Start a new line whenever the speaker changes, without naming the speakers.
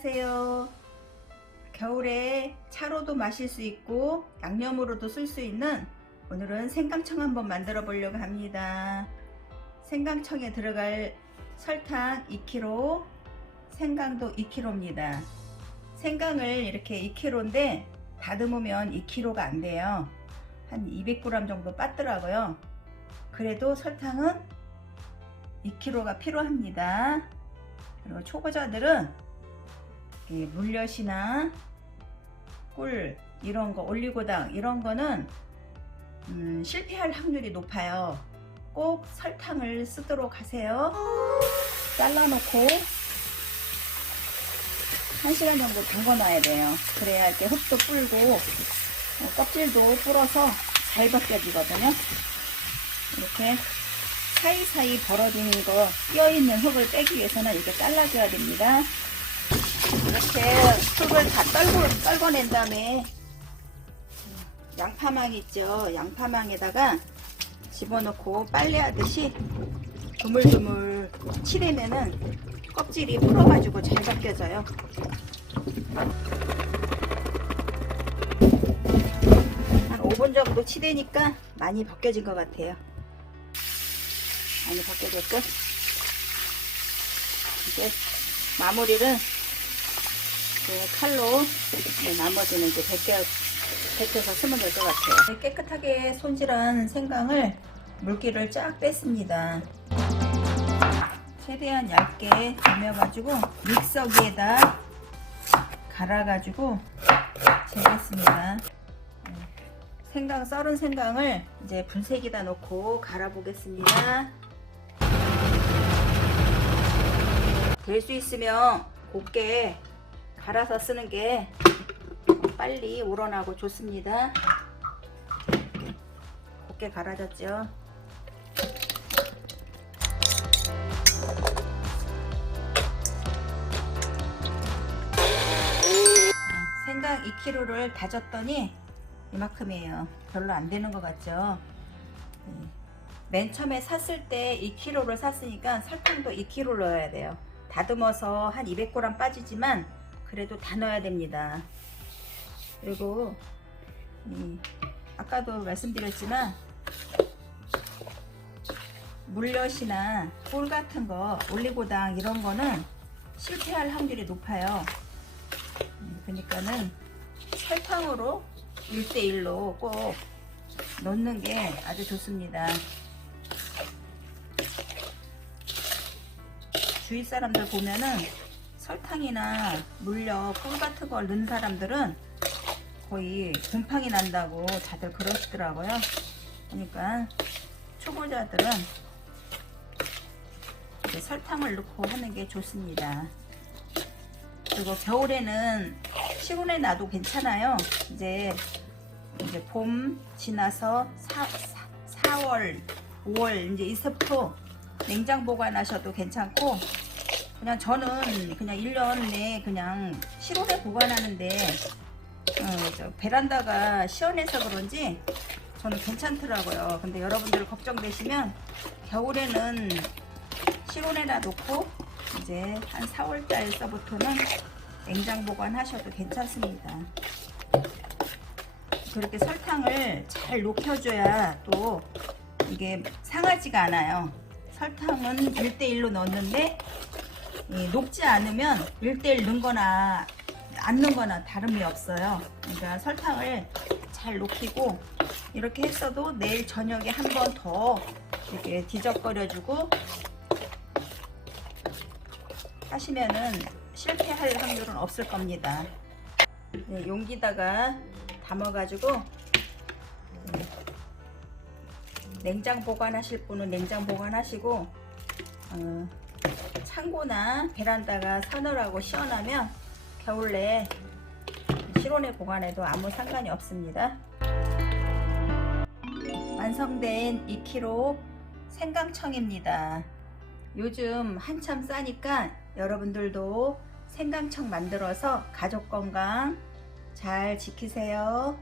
안녕하세요. 겨울에 차로도 마실 수 있고 양념으로도 쓸 수 있는 오늘은 생강청 한번 만들어 보려고 합니다. 생강청에 들어갈 설탕 2kg, 생강도 2kg입니다. 생강을 이렇게 2kg인데 다듬으면 2kg가 안 돼요. 한 200g 정도 빠더라고요. 그래도 설탕은 2kg가 필요합니다. 그리고 초보자들은 이 물엿이나 꿀 이런 거 올리고당 이런 거는 음, 실패할 확률이 높아요. 꼭 설탕을 쓰도록 하세요. 잘라놓고 1시간 정도 담궈 놔야 돼요. 그래야 이렇게 흙도 불고 어, 껍질도 불어서 잘 벗겨지거든요. 이렇게 사이사이 벌어지는 거 끼어있는 흙을 빼기 위해서는 이렇게 잘라줘야 됩니다. 이렇게 흙을 다 떨고, 떨궈낸 다음에 양파망 있죠. 양파망에다가 집어넣고 빨래하듯이 조물조물 칠해내는 껍질이 풀어가지고 잘 벗겨져요. 한 5분 정도 치대니까 많이 벗겨진 것 같아요. 많이 벗겨졌고 이제 마무리를 이제 칼로 이제 나머지는 이제 벗겨, 벗겨서 쓰면 될 것 같아요. 깨끗하게 손질한 생강을 물기를 쫙 뺐습니다. 최대한 얇게 다며가지고 믹서기에다 갈아가지고 재겠습니다. 생강 썰은 생강을 이제 분쇄기다 놓고 갈아 보겠습니다. 될 수 있으면 곱게 갈아서 쓰는 게 빨리 우러나고 좋습니다. 곱게 갈아졌죠. 생강 2kg를 다졌더니 이만큼이에요. 별로 안 되는 것 같죠? 네. 맨 처음에 샀을 때 2kg를 샀으니까 설탕도 2kg 넣어야 돼요. 다듬어서 한 200g 빠지지만 그래도 다 넣어야 됩니다. 그리고 이 아까도 말씀드렸지만 물엿이나 꿀 같은 거 올리고당 이런 거는 실패할 확률이 높아요. 음, 그러니까는 설탕으로 1대1로 꼭 넣는 게 아주 좋습니다. 주위 사람들 보면은 설탕이나 물엿, 꿀 같은 걸 넣는 사람들은 거의 곰팡이 난다고 다들 그러시더라고요. 그러니까 초보자들은 설탕을 넣고 하는 게 좋습니다. 그리고 겨울에는 시원해 놔도 괜찮아요. 이제 이제 봄 지나서 4, 4월, 5월 이제 이때부터 냉장 보관하셔도 괜찮고 그냥 저는 그냥 1년 내에 그냥 실온에 보관하는데 어, 저 베란다가 시원해서 그런지 저는 괜찮더라고요. 근데 여러분들 걱정되시면 겨울에는 실온에다 놓고 이제 한 4월 달서부터는 냉장 보관하셔도 괜찮습니다. 그렇게 설탕을 잘 녹여줘야 또 이게 상하지가 않아요. 설탕은 1대1로 넣었는데 이 녹지 않으면 1대1 넣은 거나 안 넣은 거나 다름이 없어요. 그러니까 설탕을 잘 녹이고 이렇게 했어도 내일 저녁에 한 번 더 이렇게 뒤적거려주고 하시면은 실패할 확률은 없을 겁니다. 네, 용기다가 담아가지고 네, 냉장 보관하실 분은 냉장 보관하시고 어, 창고나 베란다가 서늘하고 시원하면 겨울 내에 실온에 보관해도 아무 상관이 없습니다. 완성된 2kg 생강청입니다. 요즘 한참 싸니까 여러분들도 생강청 만들어서 가족 건강 잘 지키세요.